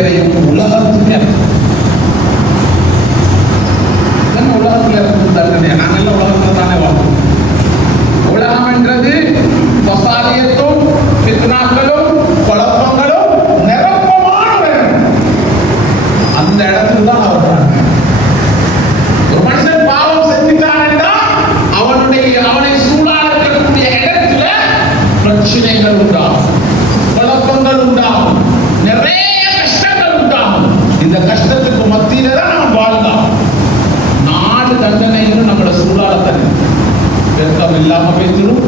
பேரையும் உலகத்துக்கு உலகத்துல இருந்து தண்டனை. நாங்கெல்லாம் உலகத்துல தானே வாழ்வோம். உலகம் என்றது பசாரியத்தும் பித்னாக்களும் குழப்பங்களும் நிரப்பமான அந்த இடத்துல தான் அவர். ஒரு மனுஷன் பாவம் செஞ்சுட்டான் என்றால் அவனை சூழாக இருக்கக்கூடிய இடத்துல பிரச்சனைகள் உண்டாகும், குழப்பங்கள் உண்டாகும், நிறைய கஷ்டங்கள் உண்டாகும். இந்த கஷ்டத்துக்கு மத்தியில தான் நம்ம வாழ்ந்தோம். நாடு தண்டனைகள் நம்மளோட சூழால தண்ணி பெருக்கம் இல்லாம போய்த்திரும்,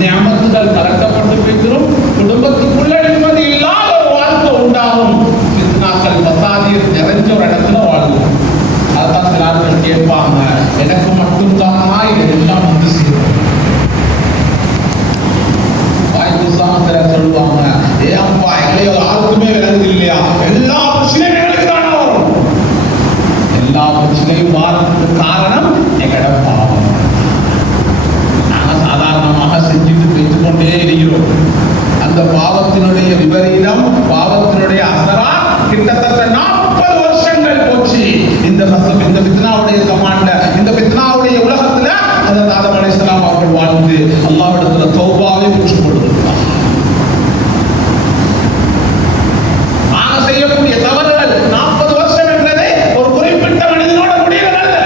நியமத்துகள் கலக்கப்பட்டு போய்த்திரும், குடும்பத்துக்குள்ள நிம்மதி இல்லாத ஒரு வாழ்க்கை உண்டாகும். பித்னாக்கள் பசாதியர் நிறைஞ்ச ஒரு இடத்துல வாழ்வோம். அதான் சில ஆட்கள் கேட்பாங்க, எனக்கு மட்டும் தானா இதெல்லாம் வந்து சேரும். சொல்லுவாங்க, ஏப்பா எங்களையோ யாருக்குமே விலகுது இல்லையா, எல்லா பிரச்சனையும் எங்களுக்கு தானே வரும். எல்லா பிரச்சனையும் வாரத்துக்கு காரணம் எங்கட பாவம். நாங்க சாதாரணமாக செஞ்சுட்டு பேசிக் கொண்டே இருக்கிறோம். அந்த பாவத்தினுடைய விபரீதம், பாவத்தினுடைய அசரா கிட்டத்தட்ட 40 வருஷங்கள் போச்சு. இந்த பித்னாவுடைய கமாண்ட, இந்த பித்னாவுடைய உலகத்துல ஹஜ்ரத் ஆதம் அலைஹிஸ்ஸலாம் அவர்கள் வாழ்ந்து அல்லாஹ்விடத்துல தௌபாவை பெற்றுக் கொண்டிருக்கிறார். நாங்க செய்யக்கூடிய தவறுகள் 40 வருஷம் என்றது ஒரு குறிப்பிட்ட மனிதனோட முடியறதல்ல.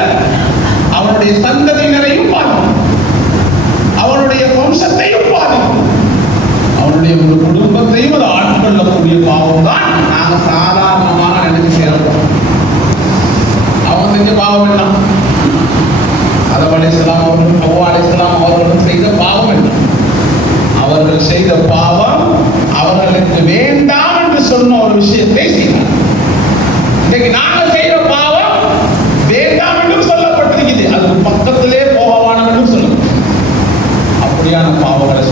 அவனுடைய சந்ததியினரையும் பாதிக்கும், அவனுடைய வம்சத்தையும் பாதிக்கும், அவனுடைய ஒரு குடும்பத்தையும் அது ஆட்கொள்ளக்கூடிய பாவம் தான் நாங்க சாதாரணமாக நினைச்சு செய்யறோம். அவங்க செஞ்ச பாவம் என்ன? ஆதம் அலைஹிஸ்ஸலாம் அவர்களும் ஹவ்வா அலைஹிஸ்ஸலாம் அவர்களும் செய்த பாவம் என்ன? அவர்கள் செய்த பாவம் அவர்களுக்கு வேண்டாம் என்று சொன்ன ஒரு விஷயத்தை செய்தார். இன்னைக்கு நாங்கள் செய்த பாவம் வேண்டாம் என்றும் சொல்லப்பட்டிருக்கிறது, அது பக்கத்திலே போகவானம் என்றும் சொல்லப்பட்டது. அப்படியான பாவங்களை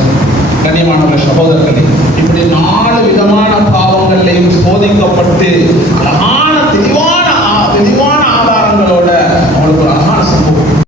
கண்ணியமான சகோதரர்களே, இப்படி 4 விதமான பாவங்களையும் சோதிக்கப்பட்டு அழகான தெளிவான ஆதாரங்களோட அவங்களுக்கு ஒரு அழகான சம்பவம்